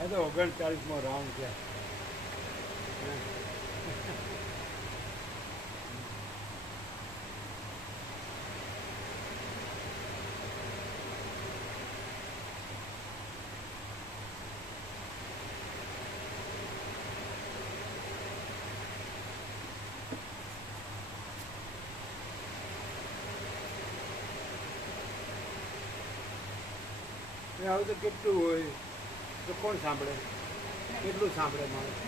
આ તો 39મો રાઉન્ડ છે. આવું તો કેટલું હોય તો કોણ સાંભળે, કેટલું સાંભળે માણસ,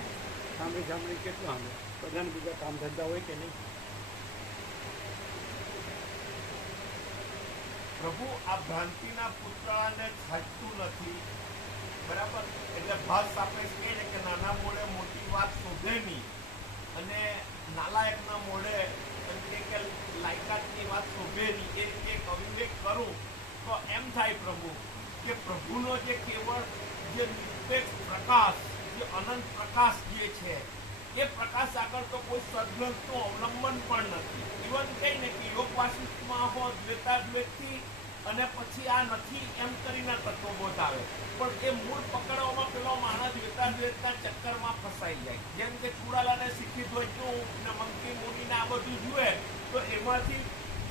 સાંભળી કેટલું સાંભળે. બધાને બીજા કામ ધંધા હોય કે નહીં. પ્રભુ આ ભ્રાંતિના પુતળાને છાંટતું નથી, બરાબર. એટલે ભાસ આપણે કહે છે કે નાના મોઢે મોટી વાત શોધે નહીં, અને નાલાયકના મોઢે કે લાયકાતની વાત શોભે નહીં. એ એક અવિવેક કરું તો એમ થાય પ્રભુ કે પ્રભુનો જે કેવળ જે નિરપેક્ષ પ્રકાશ, જે અનંત પ્રકાશ જે છે, એ પ્રકાશ આગળ તો કોઈ સદગ્રંથનું અવલંબન પણ નથી. ઇવન કઈ ને કે યોગ વાસિષ્ઠમાં હો દ્વૈતાદ્વૈતથી અને પછી આ નથી એમ કરીને તત્વબોધ આવે, પણ એ મૂળ પકડવામાં પેલો માણસ દ્વૈતાદ્વૈતના ચક્કરમાં ફસાઈ જાય. જેમ કે ચુડાલાને શીખી ધોઈતું ને મંકી મુનિને આ બધું જુએ તો એમાંથી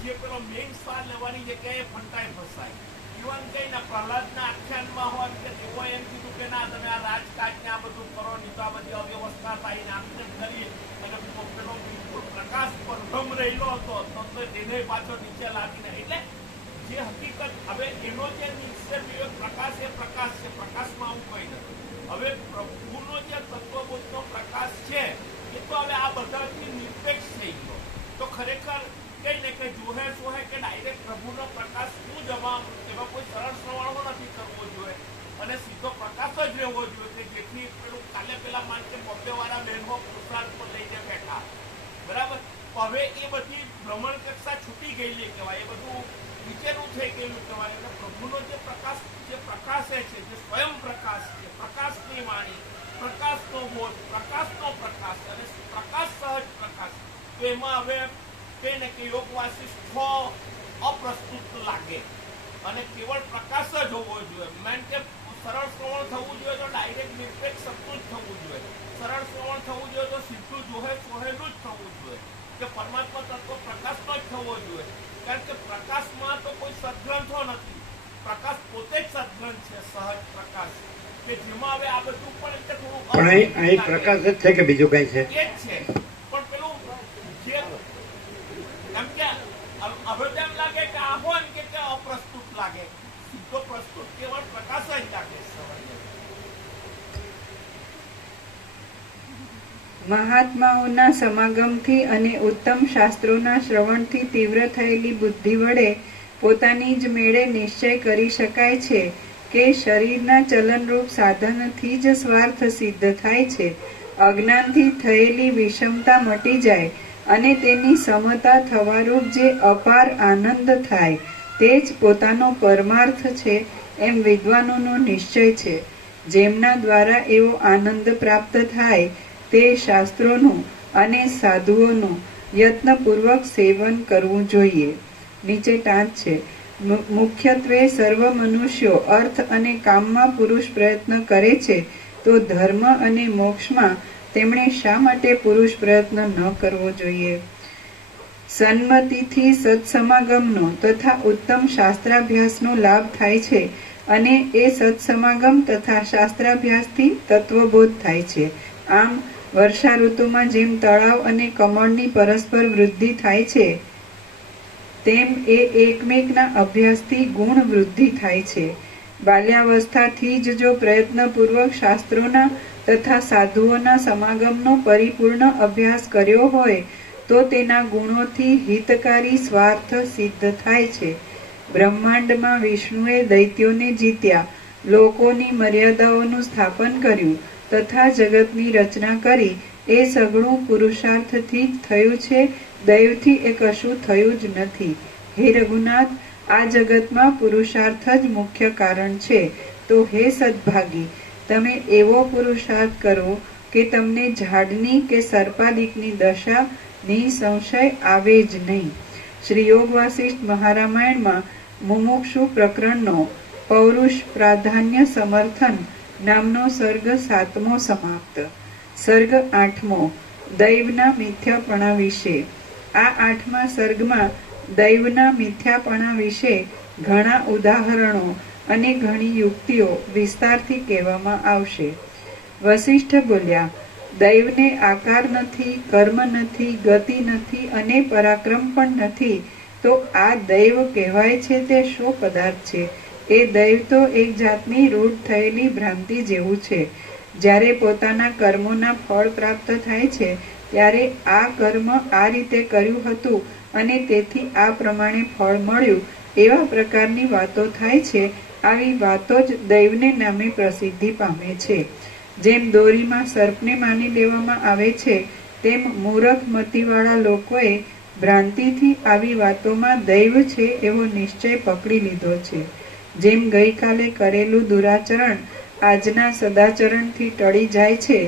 જે પેલો મેઇન સ્વાદ લેવાની જગ્યાએ ફંટાઈ ફસાય. ઇવન કઈ ને પ્રહલાદના આખ્યાનમાં હોય કે તેઓ એમ કીધું કે ના તમે આ રાજકાજને આ બધું કરો, નહીં તો આ બધી અવ્યવસ્થા થાય ને આમ કરી, અને પેલો બિલકુલ પ્રકાશ પર ભ્રમ રહેલો હતો તો તેને પાછો નીચે લાવીને, એટલે જે હકીકત હવે એનો જે નિશ્ચય પ્રકાશ એ પ્રકાશ છે, પ્રકાશમાં આવું કઈ નથી. હવે પ્રભુનો જે તત્વબોધનો પ્રકાશ છે એ તો હવે આ બધાથી નિરપેક્ષ થઈ ગયો. તો ખરેખર કઈ ને કઈ જોહે સોહે કે ડાયરેક્ટ પ્રભુનો પ્રકાશ શું જવાબ, એમાં કોઈ સરળ સરવાળો નથી કરવો જોઈએ, અને સીધો પ્રકાશ જ રહેવો જોઈએ કે જેથી પેલું કાલે પેલા માનકે બોમ્બેવાળા બહેનો પુરુષાર્થ પર લઈને બેઠા, બરાબર. હવે એ બધી ભ્રમણ કક્ષા છૂટી ગયેલી કહેવાય, એ બધું નીચેનું થઈ ગયેલું કહેવાય. એટલે પ્રભુનો જે પ્રકાશ છે, જે સ્વયં પ્રકાશ છે, પ્રકાશની વાણી, પ્રકાશનો બોધ, પ્રકાશનો પ્રકાશ અને પ્રકાશ સહજ પ્રકાશ, તો એમાં હવે કઈ ને કે યોગ વાસિષ્ઠ અપ્રસ્તુત લાગે, અને કેવળ પ્રકાશ જ હોવો જોઈએ. મેન કે સરળ શ્રવણ થવું જોઈએ તો ડાયરેક્ટ નિરપેક્ષ સત્તું જ થવું જોઈએ. સરળ શ્રવણ થવું જોઈએ તો સીધું જોહે સોહેલું જ થવું જોઈએ, કે પરમાત્મા તત્વ પ્રકાશનો જ થવો જોઈએ. કારણ કે પ્રકાશમાં તો કોઈ સદગ્રંથો નથી, પ્રકાશ પોતે જ સદગ્રંથ છે, સહજ પ્રકાશ, કે જેમાં હવે આ બધું પણ એટલે થોડું પણ અહીં પ્રકાશ જ છે કે બીજું કઈ છે? એ જ છે. પણ પેલું જે એમ કે હવે તેમ લાગે કે આ હોય કે અપ્રસ્તુત લાગે, સીધો પ્રસ્તુત કેવળ પ્રકાશ જ લાગે. મહાત્માઓના સમાગમથી અને ઉત્તમ શાસ્ત્રોના શ્રવણથી તીવ્ર થયેલી બુદ્ધિ વડે પોતાની જ મેળે નિશ્ચય કરી શકાય છે કે શરીરના ચલનરૂપ સાધનથી જ સ્વાર્થ સિદ્ધ થાય છે. અજ્ઞાનથી થયેલી વિષમતા મટી જાય અને તેની સમતા થવારૂપ જે અપાર આનંદ થાય તે જ પોતાનો પરમાર્થ છે એમ વિદ્વાનોનો નિશ્ચય છે. જેમના દ્વારા એવો આનંદ પ્રાપ્ત થાય તે શાસ્ત્રોનું અને સાધુઓનું યત્નપૂર્વક સેવન કરવું જોઈએ. નીચે ટાંચ છે. મુખ્યત્વે સર્વ મનુષ્યો અર્થ અને કામમાં પુરુષ પ્રયત્ન કરે છે, તો ધર્મ અને મોક્ષમાં તેમણે શા માટે પુરુષ પ્રયત્ન ન કરવો જોઈએ? સન્મતિથી સત્સમાગમનો તથા ઉત્તમ શાસ્ત્રાભ્યાસનો લાભ થાય છે, અને એ સત્સમાગમ તથા શાસ્ત્રાભ્યાસથી તત્વબોધ થાય છે. આમ વર્ષા ઋતુમાં જેમ તળાવ અને કમળની પરસ્પર વૃદ્ધિ થાય છે, તેમ એ એકમેકના અભ્યાસથી ગુણ વૃદ્ધિ થાય છે. બાલ્યાવસ્થાથી જ જો પ્રયત્નપૂર્વક શાસ્ત્રોના તથા સાધુઓના સમાગમનો પરિપૂર્ણ અભ્યાસ કર્યો હોય તો તેના ગુણોથી હિતકારી સ્વાર્થ સિદ્ધ થાય છે. બ્રહ્માંડમાં વિષ્ણુએ દૈત્યોને જીત્યા, લોકોની મર્યાદાઓનું સ્થાપન કર્યું તથા જગતની રચના કરી, એ સઘળું પુરુષાર્થથી જ થયું છે, દૈવથી એ કશું થયું જ નથી. હે રઘુનાથ, આ જગતમાં પુરુષાર્થ જ મુખ્ય કારણ છે. તો હે સદભાગી, તમે એવો પુરુષાર્થ કરો કે તમને ઝાડની કે સર્પાદિકની દશા નિસંશય આવે જ નહીં. શ્રી યોગ વાસિષ્ઠ મહારામાયણમાં મુમુક્ષુ પ્રકરણનો પૌરુષ પ્રાધાન્ય સમર્થન નામનો સર્ગ 7મો સમાપ્ત. સર્ગ 8મો દૈવના મિથ્યાપણા વિશે. આ 8મા સર્ગમાં દૈવના મિથ્યાપણા વિશે ઘણા ઉદાહરણો અને ઘણી યુક્તિઓ વિસ્તારથી કહેવામાં આવશે. વસિષ્ઠ બોલ્યા, દૈવને આકાર નથી, કર્મ નથી, ગતિ નથી અને પરાક્રમ પણ નથી, તો આ દૈવ કહેવાય છે તે શો પદાર્થ છે? એ દૈવ તો એક જાતની રૂઢ થયેલી ભ્રાંતિ જેવું છે. જ્યારે પોતાના કર્મોના ફળ પ્રાપ્ત થાય છે ત્યારે આ કર્મ આ રીતે કર્યું હતું અને તેથી આ પ્રમાણે ફળ મળ્યું, એવા પ્રકારની વાતો થાય છે. આવી વાતો જ દૈવને નામે પ્રસિદ્ધિ પામે છે. જેમ દોરીમાં સર્પને માની લેવામાં આવે છે, તેમ મૂરખ મતિવાળા લોકોએ ભ્રાંતિથી આવી વાતોમાં દૈવ છે એવો નિશ્ચય પકડી લીધો છે. જેમ ગઈકાલે કરેલું દુરાચરણ આજના સદાચરણથી ટળી જાય છે,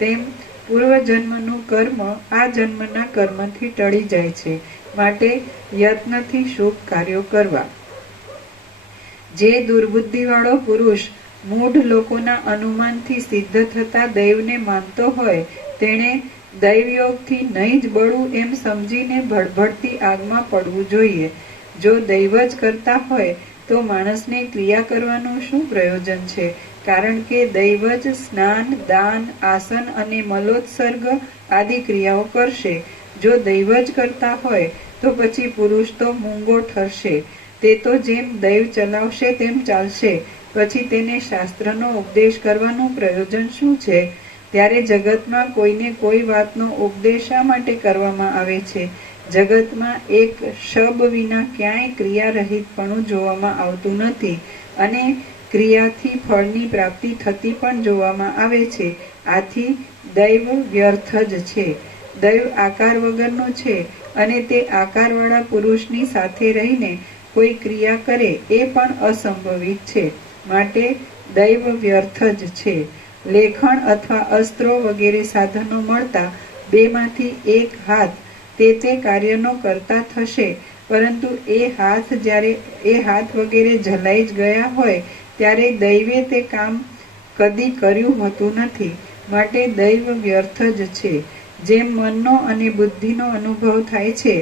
તેમ પૂર્વજન્મનું કર્મ આ જન્મના કર્મથી ટળી જાય છે. માટે યત્નથી શુભ કાર્યો કરવા. જે દુર્બુદ્ધિવાળો પુરુષ મૂઢ લોકોના અનુમાનથી સિદ્ધ થતા દૈવને માનતો હોય, તેણે દૈવયોગથી નહીં જ બળવું એમ સમજીને ભડભડતી આગમાં પડવું જોઈએ. જો દૈવ જ કરતા હોય તો માણસને ક્રિયા કરવાનું શું પ્રયોજન છે? કારણ કે દૈવ જ સ્નાન, દાન, આસન અને મલોત્સર્ગ આદિ ક્રિયાઓ કરશે. જો દૈવ જ કરતા હોય તો પછી પુરુષ તો મૂંગો ઠરશે. તે તો જેમ દૈવ ચલાવશે તેમ ચાલશે. પછી તેને શાસ્ત્રનો ઉપદેશ કરવાનું પ્રયોજન શું છે? ત્યારે જગતમાં કોઈને કોઈ વાતનો ઉપદેશ શા માટે કરવામાં આવે છે? જગતમાં એક શબ વિના ક્યાંય ક્રિયારહિતપણું જોવામાં આવતું નથી અને ક્રિયાથી ફળની પ્રાપ્તિ થતી પણ જોવામાં આવે છે. આથી દૈવ વ્યર્થ જ છે. દૈવ આકાર વગરનું છે અને તે આકારવાળા પુરુષની સાથે રહીને કોઈ ક્રિયા કરે એ પણ અસંભવિત છે. માટે દૈવ વ્યર્થ જ છે. લેખણ અથવા અસ્ત્રો વગેરે સાધનો મળતા બેમાંથી એક હાથ તે કાર્યનો કરતા થશે, પરંતુ એ હાથ વગેરે જલાઈ જ ગયા હોય ત્યારે દૈવે તે કામ કદી કર્યું હોતું નથી. માટે દૈવ વ્યર્થ જ છે. જેમ મનનો અને બુદ્ધિનો અનુભવ થાય છે,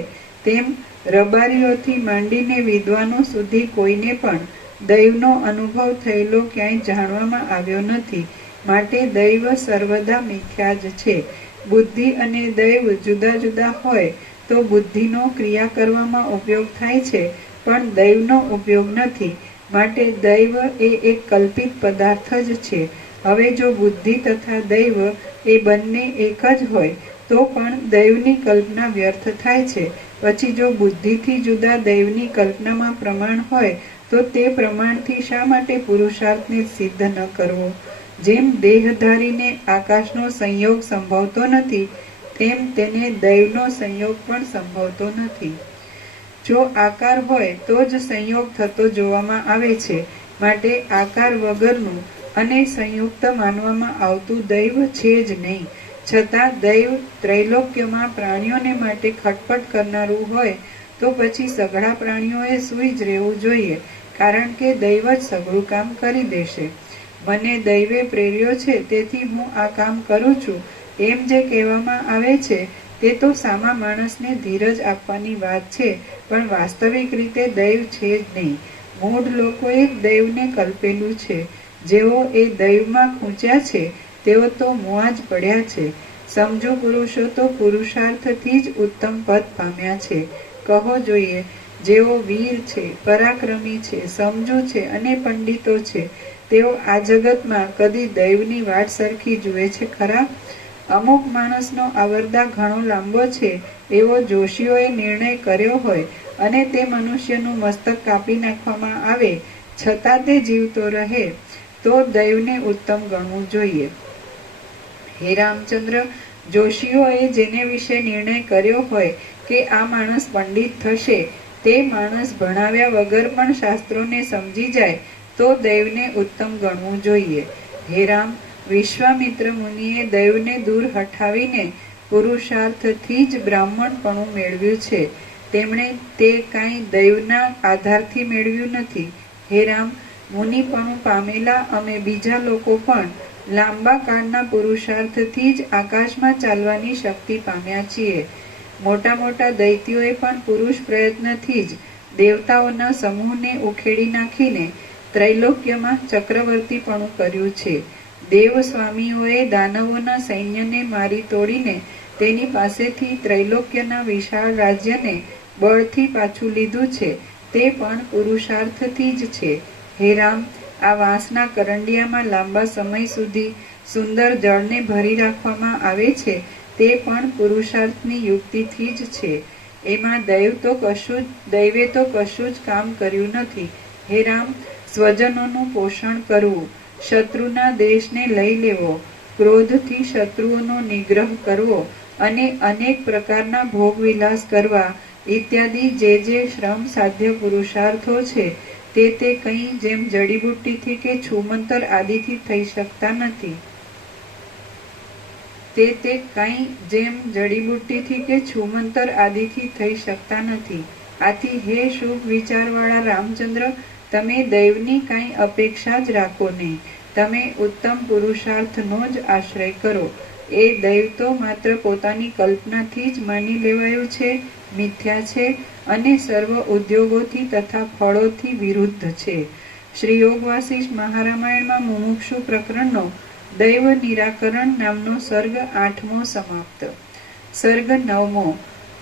તેમ રબારીઓથી માંડીને વિદ્વાનો સુધી કોઈને પણ દૈવનો અનુભવ થયેલો ક્યાંય જાણવામાં આવ્યો નથી. માટે દૈવ સર્વદા મિથ્યા જ છે. બુદ્ધિ અને દૈવ જુદા જુદા હોય તો બુદ્ધિનો ક્રિયા કરવામાં ઉપયોગ થાય છે, પણ દૈવનો ઉપયોગ નથી. માટે દૈવ એ એક કલ્પિત પદાર્થ જ છે. હવે જો બુદ્ધિ તથા દૈવ એ બંને એક જ હોય તો પણ દૈવની કલ્પના વ્યર્થ થાય છે. પછી જો બુદ્ધિથી જુદા દૈવની કલ્પનામાં પ્રમાણ હોય તો તે પ્રમાણથી શા માટે પુરુષાર્થને સિદ્ધ ન કરવો? જેમ દેહધારીને આકાશનો સંયોગ સંભવતો નથી, તેમ તેને દૈવનો સંયોગ પણ સંભવતો નથી. જો આકાર હોય તો જ સંયોગ થતો જોવામાં આવે છે. માટે આકાર વગરનું અને સંયુક્ત માનવામાં આવતું દૈવ છે જ નહીં. છતાં દૈવ ત્રૈલોક્યમાં પ્રાણીઓને માટે ખટપટ કરનારું હોય તો પછી સઘળા પ્રાણીઓએ સૂઈ જ રહેવું જોઈએ, કારણ કે દૈવ જ સઘળું કામ કરી દેશે. મને દૈવે પ્રેર્યો છે તેથી હું આ કામ કરું છું એમ જે કહેવામાં આવે છે તે તો સામા માણસને ધીરજ આપવાની વાત છે, પણ વાસ્તવિક રીતે દૈવ છે જ નહીં. મૂઢ લોકોએ દૈવને કલ્પેલું છે. જેઓ એ દૈવમાં ખૂંચ્યા છે તેઓ તો મુઆ જ પડ્યા છે. સમજુ પુરુષો તો પુરુષાર્થથી જ ઉત્તમ પદ પામ્યા છે. કહો જોઈએ, જેઓ વીર છે, પરાક્રમી છે, સમજુ છે અને પંડિતો છે, તેઓ આ જગતમાં કદી દૈવની વાટ સરખી જુએ છે ખરા? અમુક માણસનો આવરદા ઘણો લાંબો છે એવો જોશીઓએ નિર્ણય કર્યો હોય અને તે મનુષ્યનું મસ્તક કાપી નાખવામાં આવે, છતાં તે જીવતો રહે, તો દૈવને ઉત્તમ ગણવું જોઈએ. હે રામચંદ્ર, જોશીઓએ જેને વિશે નિર્ણય કર્યો હોય કે આ માણસ પંડિત થશે, તે માણસ ભણાવ્યા વગર પણ શાસ્ત્રોને સમજી જાય તો દૈવને ઉત્તમ ગણવું જોઈએ. હે રામ, વિશ્વામિત્ર મુનિએ દૈવને દૂર હટાવીને પુરુષાર્થથી જ બ્રાહ્મણપણું મેળવ્યું છે. તેમણે તે કાંઈ દૈવના આધારથી મેળવ્યું નથી. હે રામ, મુનિપણું પામેલા અમે બીજા લોકો પણ લાંબા કાળના પુરુષાર્થથી જ આકાશમાં ચાલવાની શક્તિ પામ્યા છીએ. મોટા મોટા દૈત્યોએ પણ પુરુષ પ્રયત્નથી જ દેવતાઓના સમૂહને ઉખેડી નાખીને ત્રૈલોક્યમાં ચક્રવર્તીપણું કર્યું છે. દેવ સ્વામીઓએ દાનવોના સૈન્યને મારી તોડીને તેની પાસેથી ત્રૈલોક્યના વિશાળ રાજ્યને બળથી પાછું લીધું છે. તે પણ પુરુષાર્થથી જ છે. હે રામ, આ વાંસના કરંડિયામાં લાંબા સમય સુધી સુંદર જળને ભરી રાખવામાં આવે છે, તે પણ પુરુષાર્થની યુક્તિથી જ છે. એમાં દૈવે તો કશું જ કામ કર્યું નથી. હે રામ, સ્વજનોનું પોષણ કરવું, શત્રુના દેશને લઈ લેવો, ક્રોધથી શત્રુઓનો નિગ્રહ કરવો અને અનેક પ્રકારના ભોગવિલાસ કરવા ઇત્યાદિ જે શ્રમ સાધ્ય પુરુષાર્થો છે તે કંઈ જેમ જડીબુટ્ટીથી કે છૂમંતર આદિથી થઈ શકતા નથી. તે કંઈ જેમ જડીબુટ્ટીથી કે છૂમંતર આદિથી થઈ શકતા નથી. આથી હે શુભ વિચારવાળા રામચંદ્ર, તમે દૈવની કાંઈ અપેક્ષા જ રાખો નહીં. તમે ઉત્તમ પુરુષાર્થનો જ આશ્રય કરો. એ દૈવ તો માત્ર પોતાની કલ્પનાથી જ માની લેવાયું છે, મિથ્યા છે અને સર્વ ઉદ્યોગોથી તથા ફળોથી વિરુદ્ધ છે. શ્રી યોગ વાસિષ્ઠ મહારામાયણમાં મુમુક્ષુ પ્રકરણનો દૈવ નિરાકરણ નામનો સર્ગ 8મો સમાપ્ત. સર્ગ 9મો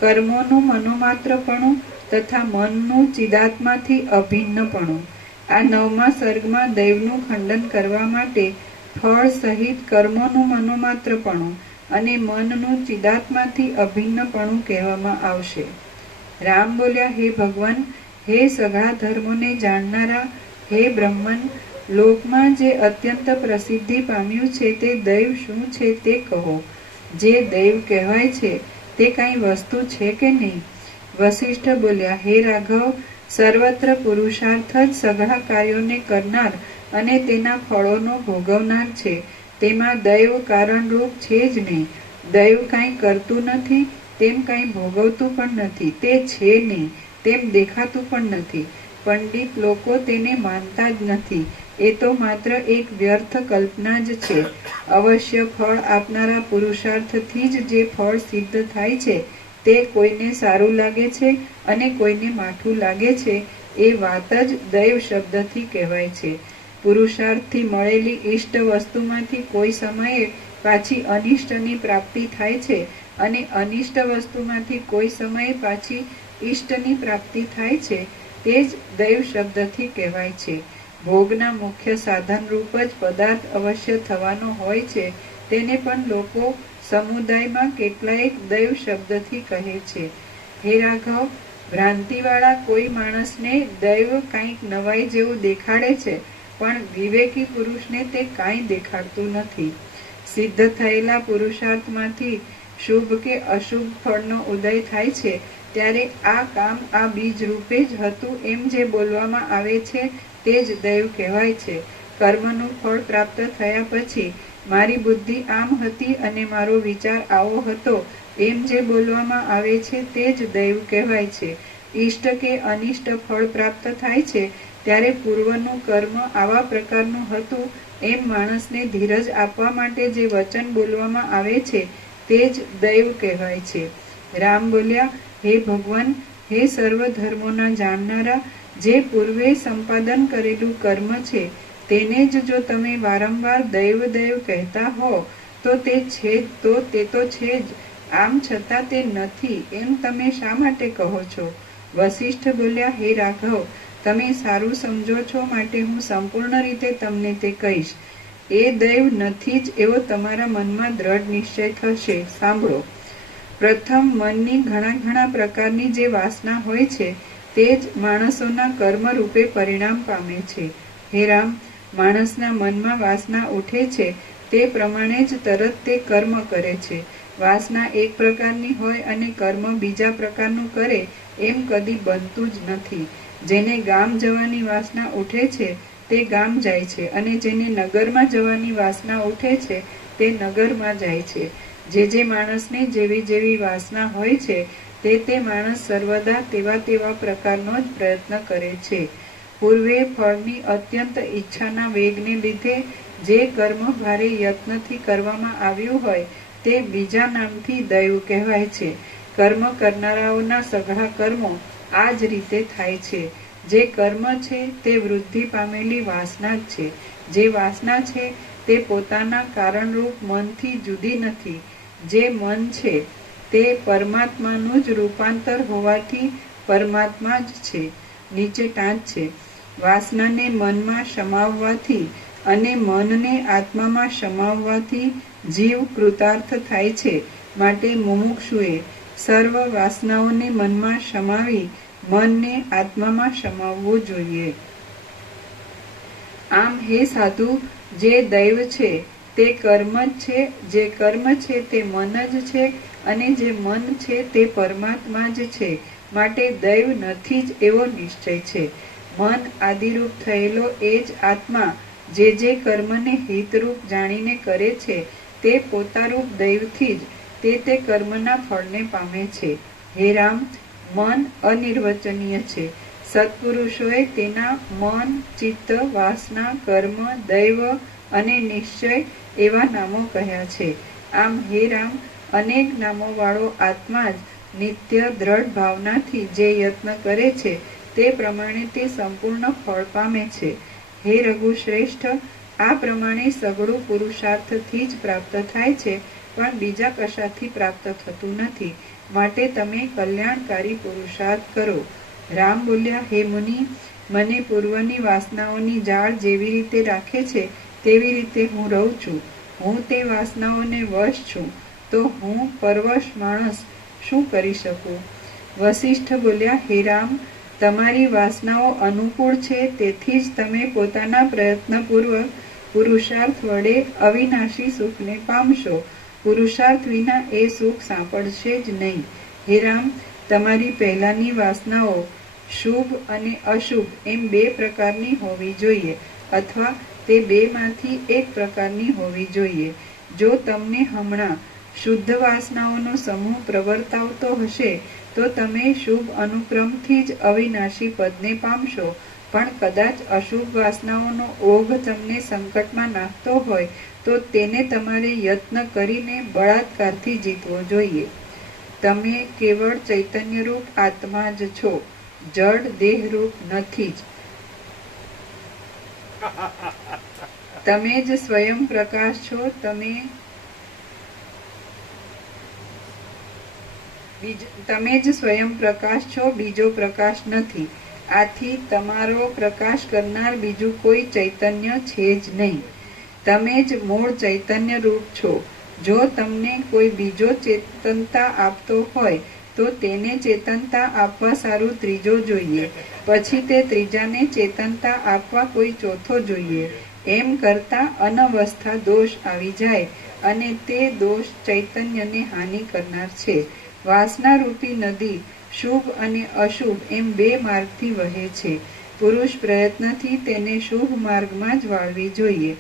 કર્મોનું મનોમાત્રપણું તથા મનનું ચિદાત્માથી અભિન્નપણું. આ 9મા સર્ગમાં દૈવનું ખંડન કરવા માટે ફળ સહિત કર્મોનું મનોમાત્રપણું અને મનનું ચિદાત્માથી અભિન્નપણું કહેવામાં આવશે. રામ બોલ્યા, હે ભગવાન, હે સઘળા ધર્મોને જાણનારા, હે બ્રહ્મન, લોકમાં જે અત્યંત પ્રસિદ્ધિ પામ્યું છે તે દૈવ શું છે તે કહો. જે દૈવ કહેવાય છે તે કાંઈ વસ્તુ છે કે નહીં? વસિષ્ઠ બોલ્યા, હે રાઘવ, સર્વત્ર પુરુષાર્થ જ સઘળા કાર્યોને કરનાર અને તેના ફળોનો ભોગવનાર છે. તેમાં દૈવ કારણરૂપ છે જ નહીં. દૈવ કાંઈ કરતું નથી, તેમ કાંઈ ભોગવતું પણ નથી. તે છે નહીં, તેમ દેખાતું પણ નથી. પંડિત લોકો તેને માનતા જ નથી. એ તો માત્ર એક વ્યર્થ કલ્પના જ છે. અવશ્ય ફળ આપનારા પુરુષાર્થથી જ જે ફળ સિદ્ધ થાય છે તે કોઈને સારું લાગે છે અને કોઈને માઠું લાગે છે. એ વાત જ દૈવ શબ્દથી કહેવાય છે. પુરુષાર્થથી મળેલી ઈષ્ટ વસ્તુમાંથી કોઈ સમયે પાછી અનિષ્ટની પ્રાપ્તિ થાય છે અને અનિષ્ટ વસ્તુમાંથી કોઈ સમયે પાછી ઈષ્ટની પ્રાપ્તિ થાય છે. તે જ દૈવ શબ્દથી કહેવાય છે. ભોગના મુખ્ય સાધન રૂપ જ પદાર્થ અવશ્ય થવાનો હોય છે, તેને પણ લોકો સમુદાયમાં કેટલાયક દૈવ શબ્દથી કહે છે. હે રાઘવ, ભ્રાંતિવાળા કોઈ માણસને દૈવ કંઈક નવાઈ જેવું દેખાડે છે, પણ વિવેકી પુરુષને તે કાંઈ દેખાડતું નથી. સિદ્ધ થયેલા પુરુષાર્થમાંથી શુભ કે અશુભ ફળનો ઉદય થાય છે ત્યારે આ કામ આ બીજ રૂપે જ હતું એમ જે બોલવામાં આવે છે તે જ દૈવ કહેવાય છે. કર્મનું ફળ પ્રાપ્ત થયા પછી મારી બુદ્ધિ આમ હતી અને મારો વિચાર આવો હતો એમ જે બોલવામાં આવે છે તે જ દૈવ કહેવાય છે. ઈષ્ટ કે અનિષ્ટ ફળ પ્રાપ્ત થાય છે ત્યારે પૂર્વનું કર્મ આવા પ્રકારનું હતું એમ માણસને ધીરજ આપવા માટે જે વચન બોલવામાં આવે છે તે જ દૈવ કહેવાય છે. રામ બોલ્યા, હે ભગવાન, હે સર્વ ધર્મોના જાણનારા, જે પૂર્વે સંપાદન કરેલું કર્મ છે તેને જ જો તમે વારંવાર દૈવ દૈવ કહેતા હો તો તે છે જ. આમ છતાં તે નથી એમ તમે શા માટે કહો છો? વસિષ્ઠ બોલ્યા, હે રાઘવ, તમે સારું સમજો છો માટે હું સંપૂર્ણ રીતે તમને તે કહીશ. એ દૈવ નથી જ એવો તમારા મનમાં દ્રઢ નિશ્ચય થશે. સાંભળો. પ્રથમ, મનની ઘણા પ્રકારની જે વાસના હોય છે તે જ માણસોના કર્મ રૂપે પરિણામ પામે છે. હે રામ, માણસના મનમાં વાસના ઉઠે છે તે પ્રમાણે જ તરત તે કર્મ કરે છે. વાસના એક પ્રકારની હોય અને કર્મ બીજા પ્રકારનું કરે એમ કદી બનતું જ નથી. જેને ગામ જવાની વાસના ઉઠે છે તે ગામ જાય છે અને જેને નગરમાં જવાની વાસના ઉઠે છે તે નગરમાં જાય છે. જે માણસને જેવી વાસના હોય છે તે માણસ સર્વદા તેવા પ્રકારનો જ પ્રયત્ન કરે છે. પૂર્વે ફળની અત્યંત ઈચ્છાના વેગને લીધે જે કર્મ ભારે યત્નથી કરવામાં આવ્યું હોય તે બીજા નામથી દૈવ કહેવાય છે. કર્મ કરનારાઓના સઘળા કર્મો આ જ રીતે થાય છે. જે કર્મ છે તે વૃદ્ધિ પામેલી વાસના જ છે. જે વાસના છે તે પોતાના કારણરૂપ મનથી જુદી નથી. જે મન છે તે પરમાત્માનું જ રૂપાંતર હોવાથી પરમાત્મા જ છે, નીચે ટાંચ છે. વાસનાને મનમાં સમાવવાથી અને મનને આત્મામાં સમાવવાથી જીવ કૃતાર્થ થાય છે. માટે મુમુક્ષુએ સર્વ વાસનાઓને મનમાં સમાવી મનને આત્મામાં સમાવવું જોઈએ. આમ હે સાધુ, જે દૈવ છે તે કર્મ જ છે, જે કર્મ છે તે મન જ છે અને જે મન છે તે પરમાત્મા જ છે. માટે દૈવ નથી જ એવો નિશ્ચય છે. મન આદિરૂપ થયેલો એ જ આત્મા જે કર્મને હિતરૂપ જાણીને કરે છે તે પોતારૂપ દૈવથી જ તે કર્મના ફળને પામે છે. હે રામ, મન અનિર્વચનીય છે. સત્પુરુષોએ તેના મન, ચિત્ત, વાસના, કર્મ, દૈવ અને નિશ્ચય એવા નામો કહ્યા છે. આમ હે રામ, અનેક નામોવાળો આત્મા જ નિત્ય દ્રઢ ભાવનાથી જે યત્ન કરે છે તે પ્રમાણે તે સંપૂર્ણ ફળ પામે છે. હે રઘુશ્રેષ્ઠ, આ પ્રમાણે સઘળું પુરુષાર્થથી જ પ્રાપ્ત થાય છે, પણ બીજા કશાથી પ્રાપ્ત થતું નથી. માટે તમે કલ્યાણકારી પુરુષાર્થ કરો. રામ બોલ્યા, હે મુનિ, મને પૂર્વની વાસનાઓની જાળ જેવી રીતે રાખે છે તેવી રીતે હું રહું છું. હું તે વાસનાઓને વશ છું, તો હું પરવશ માણસ શું કરી શકું? વસિષ્ઠ બોલ્યા, હે રામ, તમારી વાસનાઓ અનુકૂળ છે, તેથી જ તમે પોતાના પ્રયત્નપૂર્વક પુરુષાર્થ વડે અવિનાશી સુખને પામશો. પુરુષાર્થ વિના એ સુખ સાંપડશે જ નહીં. હે રામ, તમારી પહેલાની વાસનાઓ શુભ અને અશુભ એમ બે પ્રકારની હોવી જોઈએ, અથવા તે બેમાંથી એક પ્રકારની હોવી જોઈએ. જો તમને હમણાં શુદ્ધ વાસનાઓનો સમૂહ પ્રવર્તાવતો હશે તો તમે શુભ અનુક્રમથી જ અવિનાશી પદને પામશો. પણ કદાચ અશુભ વાસનાઓનો ઓઘ તમને સંકટમાં નાખતો હોય તો તેને તમારે યત્ન કરીને બળાત્કારથી જીતવો જોઈએ. તમે કેવળ ચૈતન્યરૂપ આત્મા જ છો, જડ દેહરૂપ નથી જ. તમે જ સ્વયં પ્રકાશ છો. તમે જ સ્વયં પ્રકાશ છો, બીજો પ્રકાશ નથી. આથી તમારો પ્રકાશ કરનાર બીજું કોઈ ચૈતન્ય છે જ નહીં. તમે જ મૂળ ચૈતન્ય રૂપ છો. જો તમને કોઈ બીજો ચેતનતા આપતો હોય તો તેને ચેતનતા આપવા સારું ત્રીજો જોઈએ, પછી તે ત્રીજાને ચેતનતા આપવા કોઈ ચોથો જોઈએ. એમ કરતા અનવસ્થા દોષ આવી જાય અને તે દોષ ચૈતન્યને હાનિ કરનાર છે. વાસના રૂપી નદી શુભ અને અશુભ એમ બે માર્ગથી વહે છે. પુરુષ પ્રયત્નથી તેને શુભ માર્ગમાં જ વાળવી જોઈએ.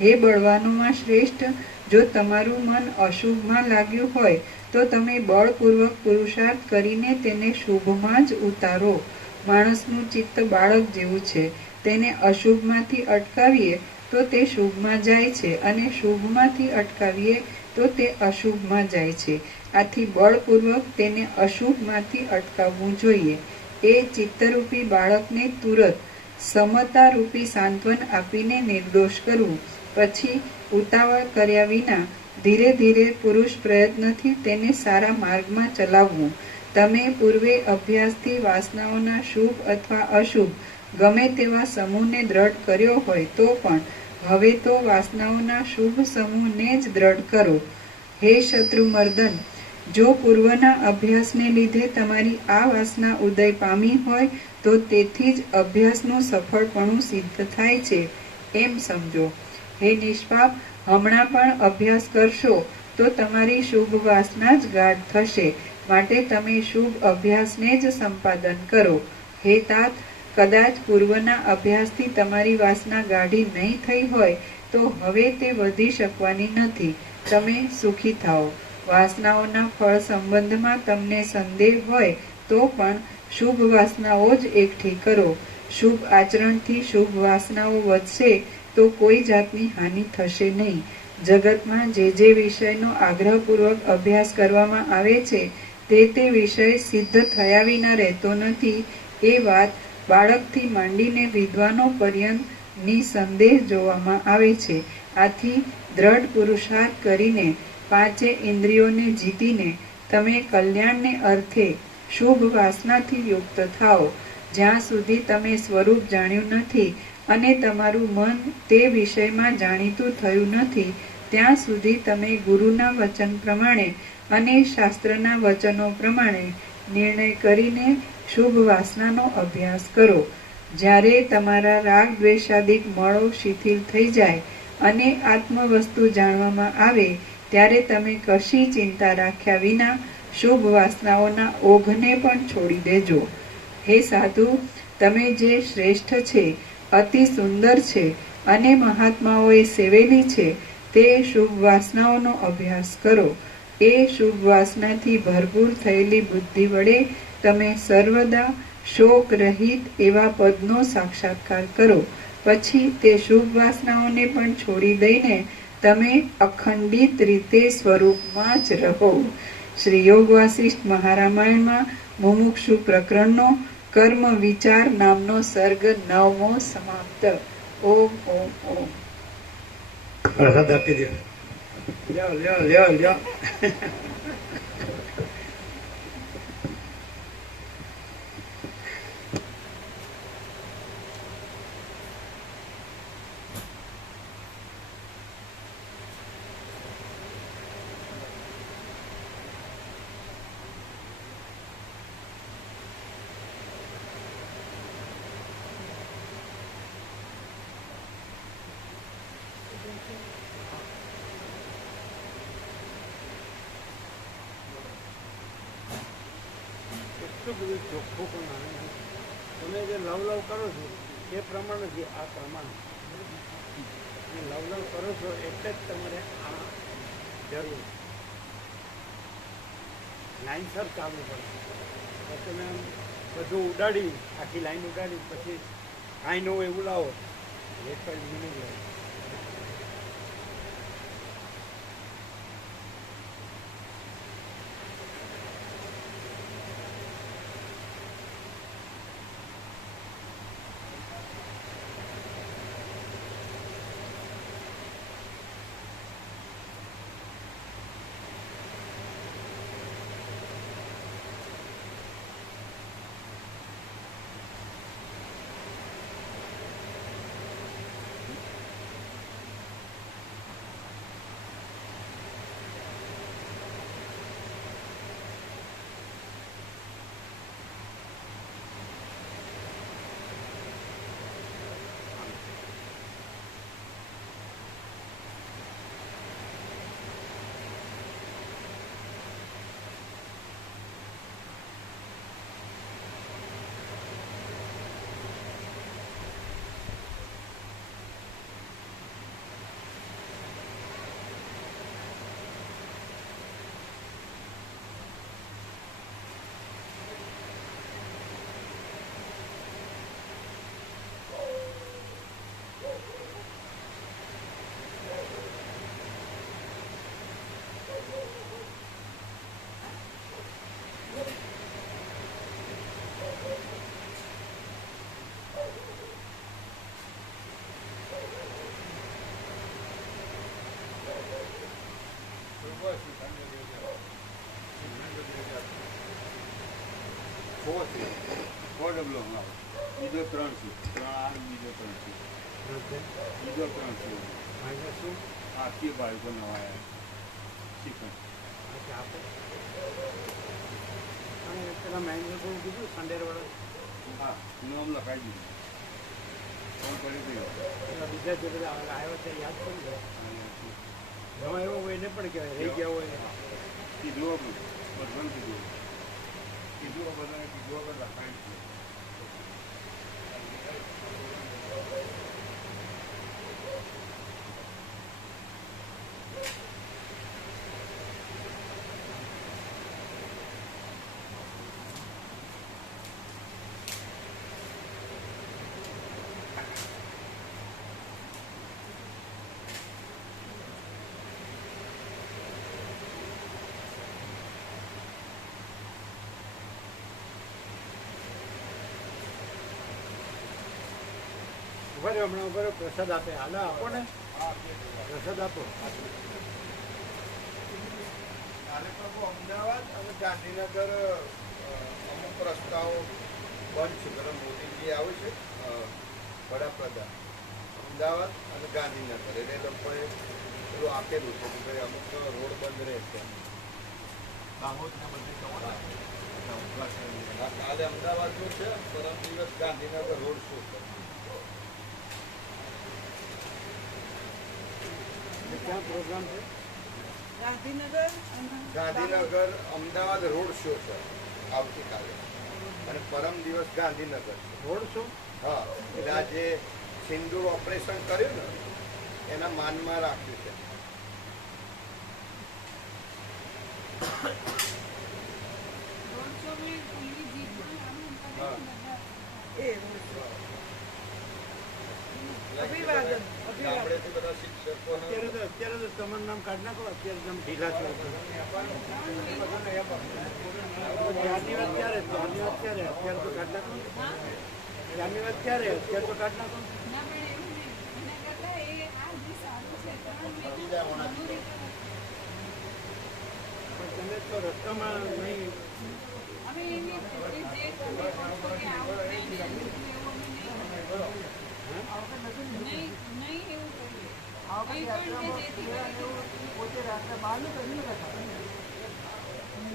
હે બળવાનોમાં શ્રેષ્ઠ, જો તમારું મન અશુભમાં લાગ્યું હોય તો તમે બળપૂર્વક પુરુષાર્થ કરીને તેને શુભમાં જ ઉતારો. માણસનું ચિત્ત બાળક જેવું છે. તેને અશુભમાંથી અટકાવીએ તો તે શુભમાં જાય છે અને શુભમાંથી અટકાવીએ તો તે અશુભમાં જાય છે. આથી બળપૂર્વક તેને અશુભમાંથી અટકાવવું જોઈએ. એ ચિત્તરૂપી બાળકને તુરત સમતારૂપી સાંત્વન આપીને નિર્દોષ કરવું. પછી ઉતાવળ કર્યા વિના ધીરે ધીરે પુરુષ પ્રયત્નથી તેને સારા માર્ગમાં ચલાવવું. તમે પૂર્વે અભ્યાસથી વાસનાઓના શુભ અથવા અશુભ ગમે તેવા સમૂહને દ્રઢ કર્યો હોય તો પણ હવે તો વાસનાઓના શુભ સમૂહને જ દ્રઢ કરો. હે શત્રુમર્દન, જો પૂર્વના અભ્યાસને લીધે તમારી આ વાસના ઉદય પામી હોય તો તેથી જ અભ્યાસનું સફળપણું સિદ્ધ થાય છે એમ સમજો. હે નિષ્પાપ, હમણાં પણ અભ્યાસ કરશો તો તમારી શુભ વાસના જ ગાઢ થશે. માટે તમે શુભ અભ્યાસને જ સંપાદન કરો. હે તાત, કદાચ પૂર્વના અભ્યાસથી તમારી વાસના ગાઢી નહીં થઈ હોય તો હવે તે વધી શકવાની નથી. તમે સુખી થાઓ. વાસનાઓના ફળ સંબંધમાં તમને સંદેહ હોય તો પણ શુભ વાસનાઓ જ એકઠી કરો. શુભ આચરણથી શુભ વાસનાઓ વધશે તો કોઈ જાતની હાનિ થશે નહીં. જગતમાં જે વિષયનો આગ્રહપૂર્વક અભ્યાસ કરવામાં આવે છે તે વિષય સિદ્ધ થયા વિના રહેતો નથી. એ વાત બાળકથી માંડીને વિદ્વાનો પર્યંત નિસંદેહ જોવામાં આવે છે. આથી દ્રઢ પુરુષાર્થ કરીને પાંચે ઇન્દ્રિયોને જીતીને તમે કલ્યાણને અર્થે શુભ વાસનાથી યુક્ત થાઓ. જ્યાં સુધી તમે સ્વરૂપ જાણ્યું નથી અને તમારું મન તે વિષયમાં જાણીતું થયું નથી ત્યાં સુધી તમે ગુરુના વચન પ્રમાણે અને શાસ્ત્રના વચનો પ્રમાણે નિર્ણય કરીને શુભ વાસનાનો અભ્યાસ કરો. જ્યારે તમારા રાગ દ્વેષાદિક મળો શિથિલ થઈ જાય અને આત્મવસ્તુ જાણવામાં આવે ત્યારે તમે કશી ચિંતા રાખ્યા વિના શુભ વાસનાઓના ઓઘને પણ છોડી દેજો. હે સાધુ, તમે જે શ્રેષ્ઠ છે, અતિ સુંદર છે અને મહાત્માઓએ સેવેલી છે તે શુભ વાસનાઓનો અભ્યાસ કરો. એ શુભ વાસનાથી ભરપૂર થયેલી બુદ્ધિ વડે તમે સર્વદા શોક રહિત એવા પદનો સાક્ષાત્કાર કરો. પછી તે શુભ વાસનાઓને પણ છોડી દઈને તમે અખંડિત રીતે સ્વરૂપમાં જ રહો. શ્રી યોગ વાસિષ્ઠ મહારામાયણમાં મુમુક્ષુ પ્રકરણનો કર્મ વિચાર નામનો સર્ગ 9મો સમાપ્ત. ઓમ ઓમ ઓમ. પ્રસાદ આપી દો. લ્યો લ્યો લ્યો લ્યો. એટલું બધું ચોખ્ખું પણ આવે છે. તમે જે લવ કરો છો એ પ્રમાણે જ આ પ્રમાણ લવ કરો છો એટલે જ તમારે આ જરૂર લાઈનસર ચાલવું પડે. તમે બધું ઉડાડી આખી લાઈન ઉડાડી પછી કાંઈ ન હોય એવું લાવો એક જ મિનિટ લાવો. ડબલો બીજો 3 છે, 3 આ બીજો 3 છે, બીજો 3 છે. શું આ કે બાળકો નવા શીખણ પેલા મહેન્દ્ર બહુ કીધું સંડેર વાળો. હા નામ લખાઈ દીધું. ફોન કરી દીધો. બીજા જે બધા આવ્યો છે યાદ કરી દો. એમાં એવો હોય એને પણ કહેવાય રહી ગયા હોય કીધું બધું કીધું બધાને કીધું વગર લખાય છે. ઉભા રહ્યો, હમણાં ઉભા રહ્યો, પ્રસાદ આપે. હાલો આપો ને, પ્રસાદ આપો. કાલે પ્રભુ અમદાવાદ અને ગાંધીનગર અમુક રસ્તાઓ બંધ છે. પેલા મોદીજી આવે છે વડાપ્રધાન, અમદાવાદ અને ગાંધીનગર, એટલે એ લોકોએ પેલું આપેલું છે કે ભાઈ અમુક રોડ બંધ રહેશે. દાહોદ ને બધે કાલે અમદાવાદનું છે, પરમ દિવસ ગાંધીનગર રોડ શો છે. ક્યાં પ્રોગ્રામ છે? ગાંધીનગર અમદાવાદ રોડ શો છે આવતીકાલે, અને પરમ દિવસ ગાંધીનગર છે. Road show? હા, એટલે આ જે સિંદૂર ઓપરેશન કર્યું ને એના માનમાં રાખ્યું છે. ગામડેથી બધા શિક્ષકો અત્યારે તો તમારું નામ કાઢી નાખો. અત્યારે તમે ઢીલા છો. ત્યારની વાત ક્યારે? ત્યારની વાત ક્યારે? અત્યારે તો કાઢી નાખો. ત્યારની વાત ક્યારે? અત્યારે તો કાઢી નાખો. પણ તમે તો રસ્તામાં નહીં.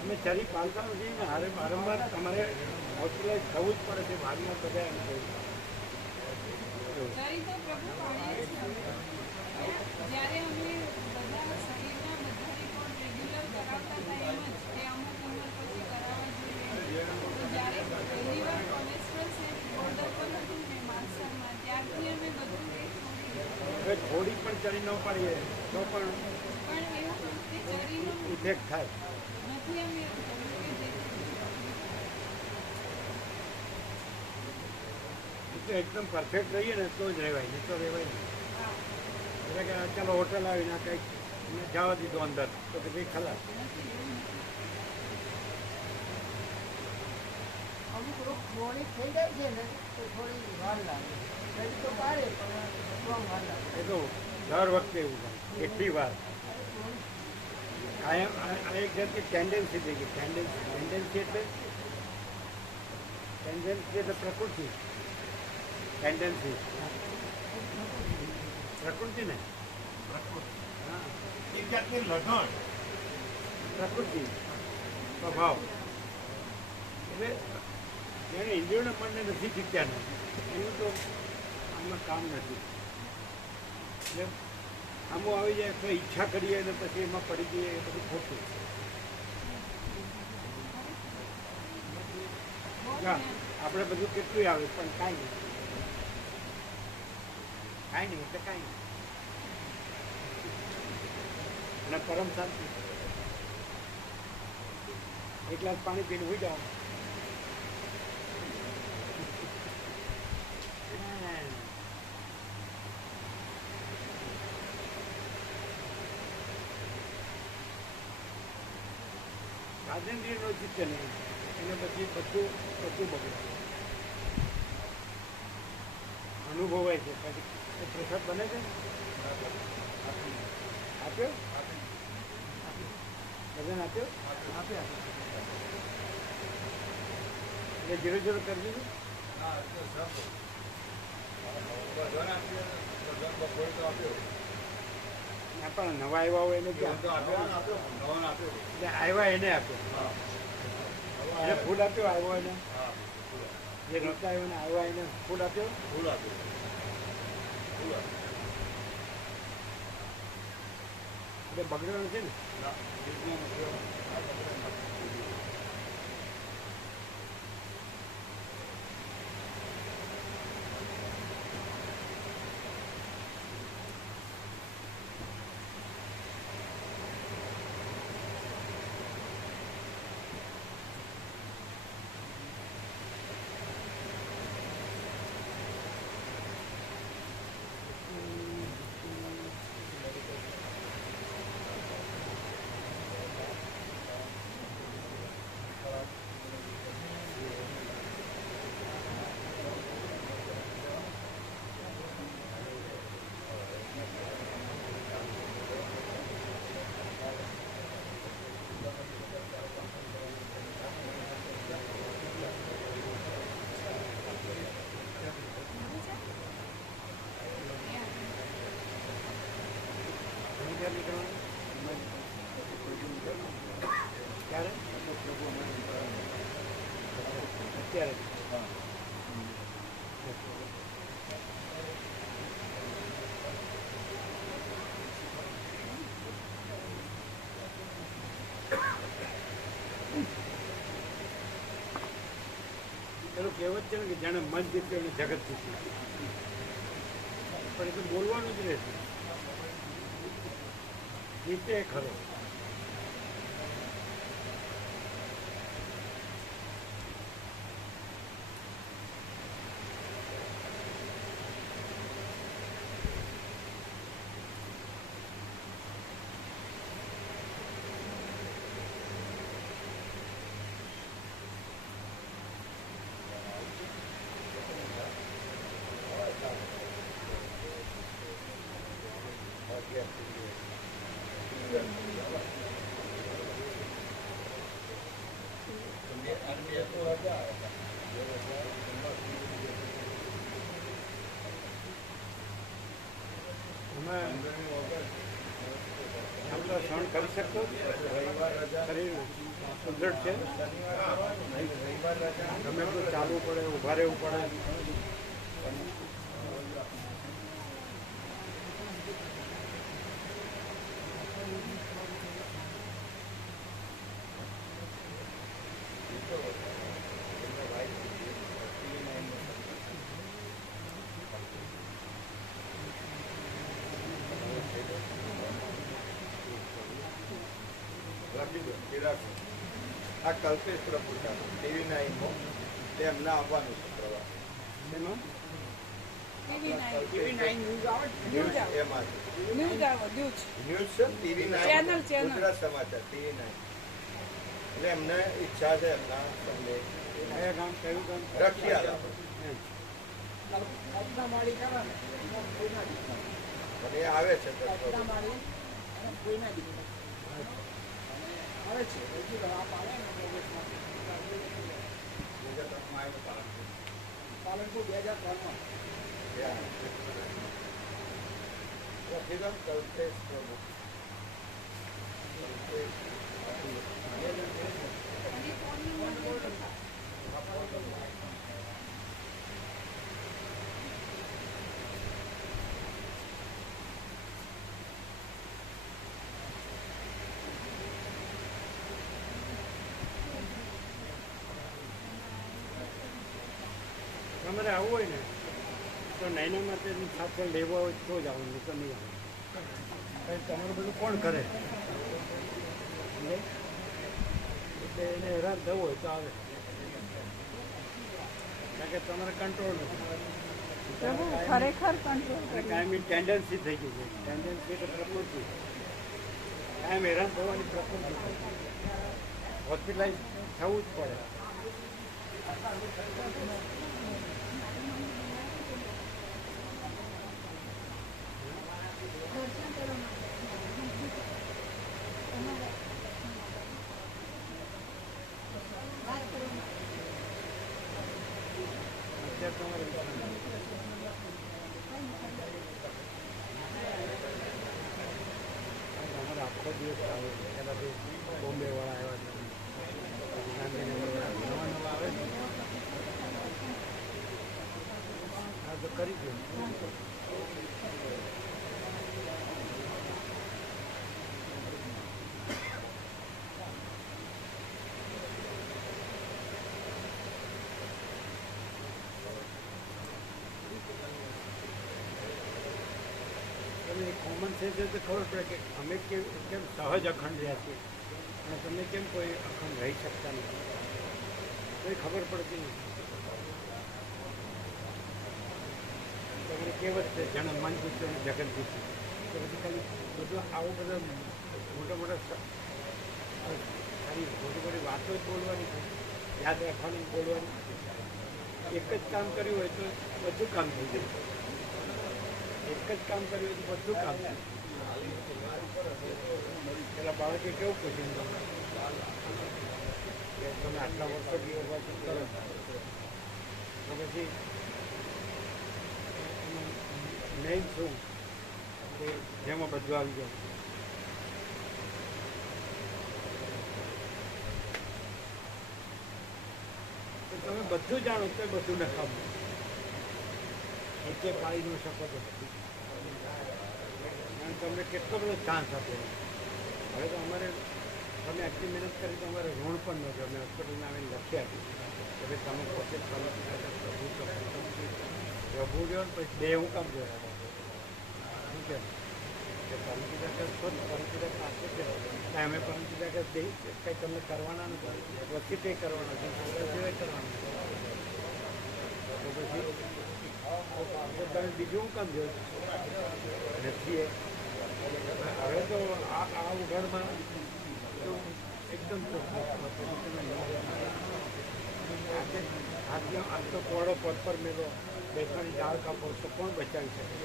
અમે ચરી પાલતા નથી ને, હારે વારંવાર તમારે હોસ્પિટલાઇઝ થવું જ પડે છે. ભાગમાં બધા એમ કહ્યું. જ્યારે અમે બધા શરીરના બધા રિપોર્ટ રેગ્યુલર કરાવતા હતા એમ જ કે અમુક ઉંમર પછી કરાવવા જોઈએ. તો જ્યારે પહેલી વાર કોલેસ્ટ્રોલ સેટ બોર્ડર પર હતું ને માલસામાં, ત્યારથી અમે બધું એ હવે થોડી પણ ચરી ન પાડીએ તો પણ એવું તે ચરીનો ઇફેક્ટ થાય. નથી અમે એવું કર્યું કે એટલે એકદમ પરફેક્ટ રહીએ ને તો જ રહેવાય, નહીં તો રહેવાય નહીં. એટલે કે ચાલો હોટલ આવીને કંઈક જવા દીધું અંદર તો કે ભાઈ ખલાસ. અમુક રોગ ક્રોનિક થઈ જાય છે ને તો થોડી વાર લાગે, શરીર તો પાડે પણ સ્ટ્રોંગ વાર લાગે. એ તો દર વખતે એવું થાય. એટલી વાર આ એક જાતની ટેન્ડન્સી થઈ ગઈ. ટેન્ડન્સી એટલે પ્રકૃતિ. ટેન્ડન્સી પ્રકૃતિ ને, હા, એક જાતની લઢણ. પ્રકૃતિ સ્વભાવ. એટલે જેને ઇન્દ્રિયોના મનને નથી શીખ્યા ને એનું તો આમાં કામ નથી. એટલે આમાં આવી જાય તો ઈચ્છા કરીએ અને પછી એમાં પડી જઈએ એ બધું ખોટું. હા, આપણે બધું કેટલું આવે પણ કાંઈ નહીં. કાંઈ નહીં એટલે કાંઈ નહીં. અને પરમ શાંતિ. એક ગ્લાસ પાણી પીને હોઈ જાઓ. રાજેન્દ્રિયનો ચિત્ત નહીં એને પછી બધું બગડે. અનુભવાય છે. પછી પ્રસાદ બને છે. આપ્યો બધાને આપ્યો. એટલે જીરો જીરો કરી દીધું. પણ નવા આવ્યા હોય એને ક્યાં એટલે આવ્યા એને આપ્યો. એને ફૂલ આપ્યો. આવ્યો એને જે નહોતા આવ્યો ને આવ્યા એને ફૂલ આપ્યો. એટલે બગડ્યો નથી ને. ક્યારે નીકળવાનું? ક્યારે? અત્યારે પેલું કહેવત છે ને કે જાણે મન જીત્યું અને જગત જીત્યું, પણ એ તો બોલવાનું જ રહેશે. જીતે ખરો. આપણે સહન કરી શકતો શરીર સુદૃઢ છે. ગમે એટલું ચાલવું પડે, ઊભા રહેવું પડે. આ કલ્પેશ પ્રભુતા ટીવી 9 તે એમને આવવાનું છે પ્રવાસ. એમાં એમાં ન્યૂઝ છે ટીવી 9 ચેનલ. ગુજરાત સમાચાર ટીવી 9 એટલે એમને ઈચ્છા છે એમના સંદેહ કયા ગામ કયું ગામ? રખિયાલ એ આવે છે પાલનપુર 2003 કલ્પેશ પ્રભુ. તમારે આવવું હોય ને તો નાના માટે સાથે લેવા હોય તો જ આવવાનું, તો નહીં આવવાનું. તમારું બધું કોણ કરે એટલે એને હેરાન થવું હોય તો આવે, કારણ કે તમારે કંટ્રોલ નથી. ખરેખર કંટ્રોલ કાયમી ટેન્ડન્સી થઈ ગઈ છે. ટેન્ડન્સી એટલે પ્રકૃતિ, કાયમ હેરાન થવાની પ્રકૃતિ. હોસ્પિટલાઇઝ થવું જ પડે. અત્યારે તમારે આખો દિવસ આવે. પહેલાં બોમ્બે વાળા આવ્યા છે, ગાંધીનગર નવા નવા આવે છે. હા તો કરી દો. કોમન સેન્સ તો ખબર પડે કે અમે કેમ સહજ અખંડ રહ્યા છીએ અને તમે કેમ કોઈ અખંડ રહી શકતા નથી, કોઈ ખબર પડતી નથી. તમને કહેવત છે જાણે મન જીત્યું અને જગત જીત્યું. તો પછી ખાલી બધું આવું બધા મોટા મોટી મોટી વાતો જ બોલવાની છે, યાદ રાખવાની બોલવાની. એક જ કામ કર્યું હોય તો બધું કામ થઈ જાય. એક જ કામ કર્યું હોય તો બધું કામ થાય. પેલા બાળકે કેવું પૂછ્યું કે તમે આટલા વર્ષો યોગાસન કરો તો પછી મેઇન શું કે જેમાં બધું આવી જાય. તમે બધું જાણો તો બધું નકામું. એટલે પાડી ન શકો તો બધું. અને તમને કેટલો બધો ચાન્સ આપ્યો. હવે તો અમારે તમે આટલી મહેનત કરી તો અમારે ઋણ પણ ન અમે હોસ્પિટલમાં આવીને લખી આપ્યું કે ભાઈ તમે પોતે પ્રભુ રહ્યો ને પછી બે હું કામ જોયા શું કે પરમપિતા કે શોધ પરમપિતા પાસે કે અમે પરમપિતા કે કંઈ તમને કરવાના નથી પછી કંઈ કરવાના નથી સિવાય કરવાના તો પછી તમે બીજું હું કામ જોયું નથી. હવે તો આ ઉઘાડમાં એકદમ આજ તો કોળો પદ પર મેલો બેસવાની દાળ કાપો તો કોણ બચાવી શકે?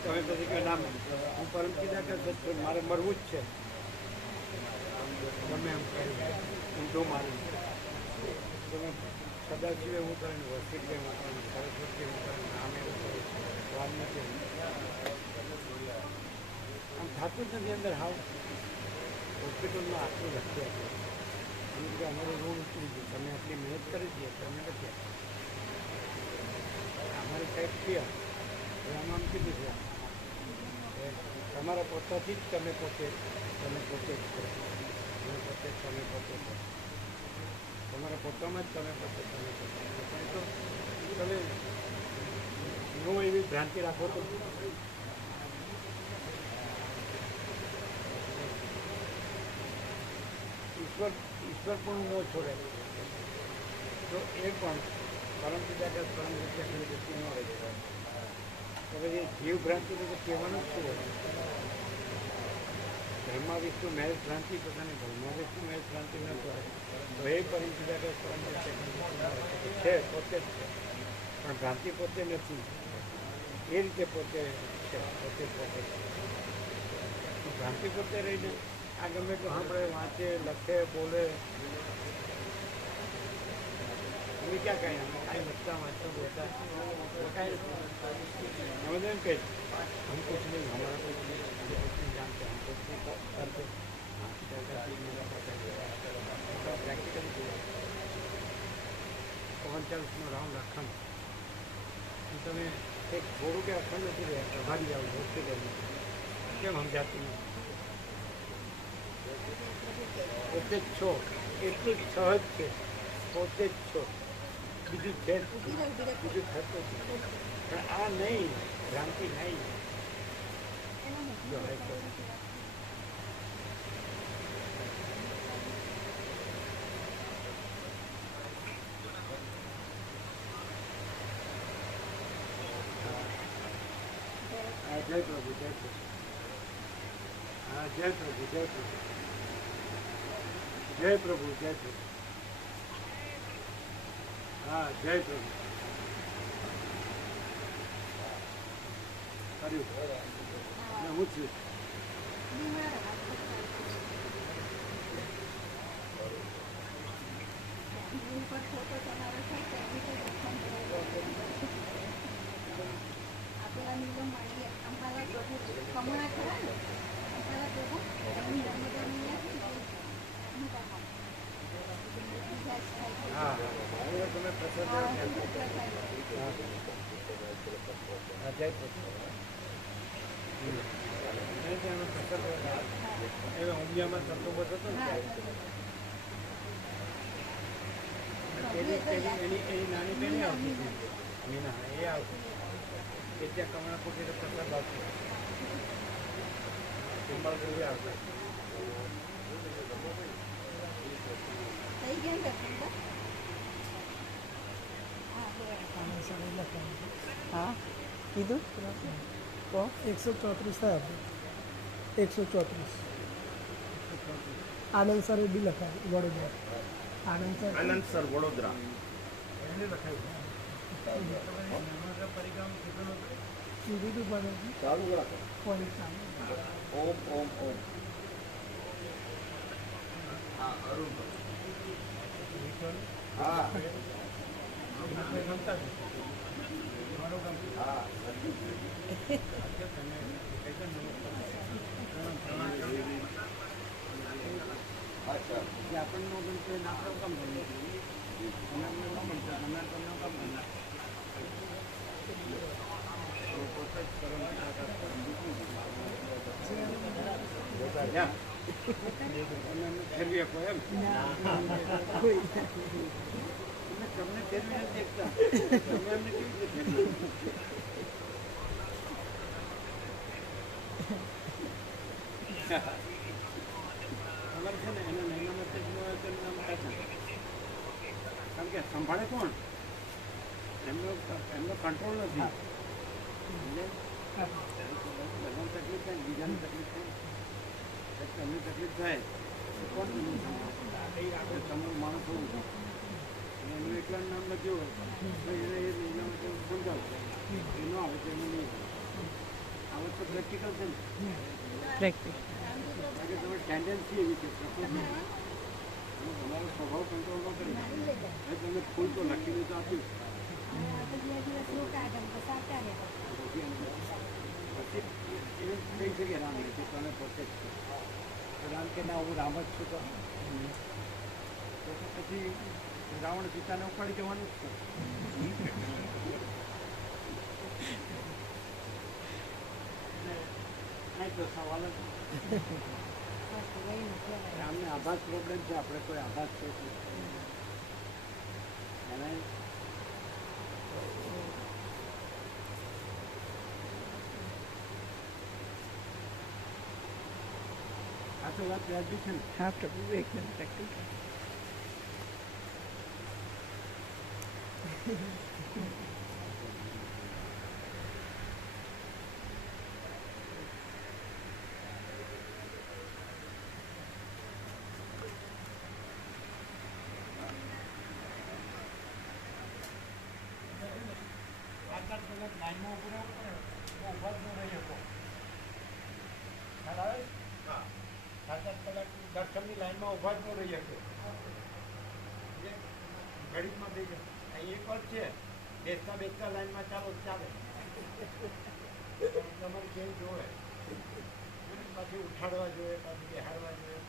તમે પછી કે નામ હું પરમ કીધા કે મારે મરવું જ છે ગમે એમ ઊંધો મારું તમે સદાશિવે હું કરે હોસ્પિટલે હું કરે સરસ્વતી હું કરે નામે હું કરું વાલ્મીકી આમ થતું જ નથી અંદર હાવ હોસ્પિટલમાં આટલું લખી આપ્યું એમ કે અમારું ઋણ ઉતરી ગયું તમે આટલી મહેનત કરી દઈએ તમે નથી અમારી સાઈડ ક્લિયર આમ આમ કીધું છે તમારા પોતાથી જ તમે પોતે જ કરો તમે પોતે તમારા પોતામાં જ તમે પોતે પણ તો તમે નો એવી ભ્રાંતિ રાખો તો ઈશ્વર પણ ન છોડે તો એ પણ પરમપિતા કે પરમ વિદ્યાની વૃત્તિ ન રહી જાય તો પછી જીવ ભ્રાંતિને તો કહેવાનું જ શું હોય? ધર્મા વિષ્ણુ મહેશ ભ્રાંતિ પોતાની ધર્મા વિષ્ણુ મહેશ ભ્રાંતિ ન કરે તો એ પરમપિતા કે પરમ છે પોતે જ છે પણ ભ્રાંતિ પોતે નથી એ રીતે પોતે છે પોતે ભ્રાંતિ પોતે રહીને આ ગમે તો સાંભળે વાંચે લખે બોલે અમે ક્યાં કાંઈ કાંઈ લખતા વાંચતા બોલતા કાંઈ हम तो कह हम कुछ नहीं हमारा कुछ नहीं हम कुछ नहीं जानते हम कुछ नहीं करते प्रैक्टिकली ઓગણચાલીસનો રાઉન્ડ રાખવાનો તમે એક થોડું કે અખંડ નથી રહ્યા પ્રભારી આવું હોસ્પિટલમાં કેમ સમજાતું નથી પોતે જ છો એટલું જ સહજ છે પોતે જ છો બીજું છે બીજું થતું પણ આ નહીં ભ્રાંતિ નહીં જય પ્રભુ જય પ્રભુ હા જય પ્રભુ જય પ્રભુ જય પ્રભુ જય પ્રભુ હા જય પ્રભુ કર્યું હું છું હા તમે પ્રસાદ જય પ્રભુ ઊંઘિયામાં થતો બધો હતો ને એની નાની બેની આવતી હતી મીના એ આવતી એ ત્યાં કમળા પોતે પ્રસાદ આવતી કમળ ગોળી આવતા હા કીધું તો 134 થાય આપણે 134 આનંદ સર બી લખાય વડોદરા આનંદ સર વડોદરા એને લખાયું પરિક્રમ કીધું પણ ચાલુ રાખો પોલીસ સામે ઓમ ઓમ ઓમ હા અરુણ હા ગમતા મારું કામ હા અચ્છા જે આપણને ન ગમતું હોય એને આપણે કામ કરવું અમે અમને ન ગમતું અમે તમને કામ કરનાર ફેરવી આપો એમ તમને ફેરવી નથી એકતા તમે અમને કેવી રીતે ફેરવી તમારે છે ને એના નૈનામાં કારણ કે સંભાળે કોણ એમનો કંટ્રોલ નથી બધાને તકલીફ થાય બીજાની તકલીફ થાય તમને તકલીફ થાય તો કોણ તમારું માણસ હોવું અને એનું એકલાનું નામ નથી હોય તો એને એ મહિનામાં સમજાવો એ ન આવે તો એનું નહીં આવે તો પ્રેક્ટિકલ છે ને કારણ કે તમારી ટેન્ડન્સી એવી છે તમારો સ્વભાવ કંટ્રોલ ન કરી તમે ફૂલ તો લખીને તો આપ્યું પછી એ કહી શકે રામ કે તમે પોતે જ છો રામ કે ના હું રામ જ છું તો પછી રાવણ સીતાને ઉપાડી જવાનું જ છે નહીં તો સવાલ જ રામને આભાસ પ્રોબ્લેમ છે આપણે કોઈ આભાસ છે એને આ તો વાત વ્યાજબી છે ને હા પ્રભુ એકદમ પ્રેક્ટિકલ લાઈનમાં ઉભું રહેવું પડે તો ઊભા જ ન રહી શકો ખ્યાલ આવે 7-8 કલાક દર્શનની લાઈનમાં ઊભા જ ન રહી શકો ઘડીમાં બે અહીં એક વાત છે બેસતા બેસતા લાઈનમાં ચાલો ચાલે તમારે કેમ જોવે પાછી ઉઠાડવા જોઈએ પાછી બેહાડવા જોઈએ